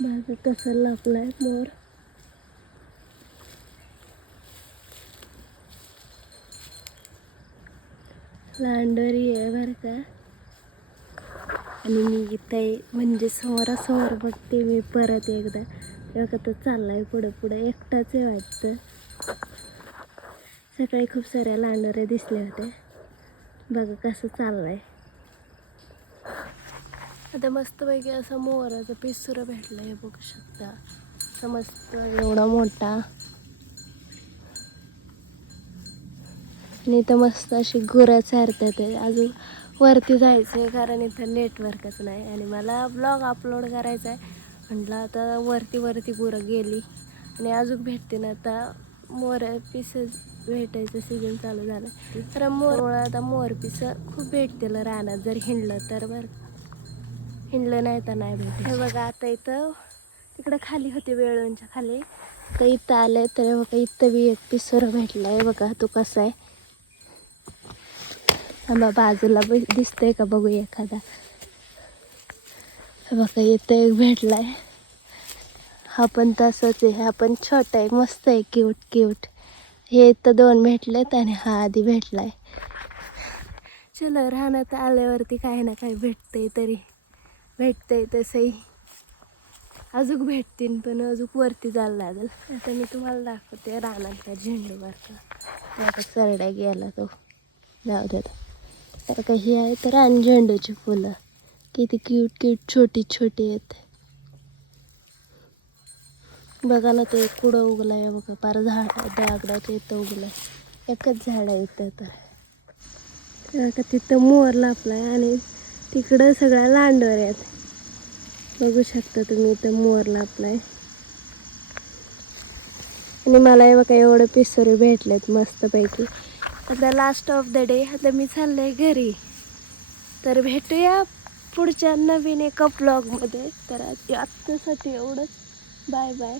माझं कसं लपलाय मोर. लांडोरी आहे बरं का. आणि मी इथे म्हणजे समोरासमोर बघते मी परत एकदा. तेव्हा तर चाललाय पुढं पुढं एकटाच आहे वाटतं. सकाळी खूप साऱ्या लांडोऱ्या दिसल्या होत्या. बघा कसं चाललंय. आता मस्तपैकी असं मोराचं पिसुर भेटलं हे बघू शकता. असं मस्त एवढा मोठा. आणि इथं मस्त अशी गुरं चारतात ते. अजून वरती जायचं आहे कारण इथं नेटवर्कच नाही. आणि मला ब्लॉग अपलोड करायचा आहे म्हटलं. आता वरती गुरं गेली आणि अजून भेटते ना. आता मोर पिसं भेटायचं सीजन चालू झालं तर मोरमुळं आता मोर पिसं खूप भेटतील रानात जर हिंडलं तर. बरं हिंडलं नाही तर नाही भेटत. हे बघा आता इथं तिकडं खाली होते वेळूंच्या खाली तर इथं आलंय तर बघा इथं बी एक पिसोर भेटला आहे. बघा तो कसा आहे. आम्हा बाजूला दिसतंय का बघू एखादा. बघा इथं एक भेटलाय. हा पण तसंच आहे. हा पण छोटा आहे मस्त आहे क्यूट. हे इथं 2 भेटलेत आणि हा आधी भेटलाय. चलो रानात आल्यावरती काही ना काही भेटतंय तरी. भेटतंय तसंही अजून भेटतील पण अजून वरती जायला लागेल. आता मी तुम्हाला दाखवते रानातल्या झेंडू वरचा. आता सरड्या गेला तो जाऊ देत. तर काही आहे तर आणि झेंडूची फुलं किती क्यूट छोटी आहेत. बघा ना ते कुठं उगलं आहे बघा. पार दगडाच्या इथं उगलं आहे. एकच झाड आहे इथं तर का तिथं मोर लापलाय आणि तिकडं सगळ्या लांडोऱ्या आहेत. बघू शकता तुम्ही इथं मोर लापलाय. आणि मला हे बघा एवढं पिसोरी भेटलेत मस्तपैकी. आता लास्ट ऑफ द डे. आता मी चाललंय घरी. तर भेटूया पुढच्या नवीन एका ब्लॉगमध्ये. तर आत्तासाठी एवढंच. Bye bye.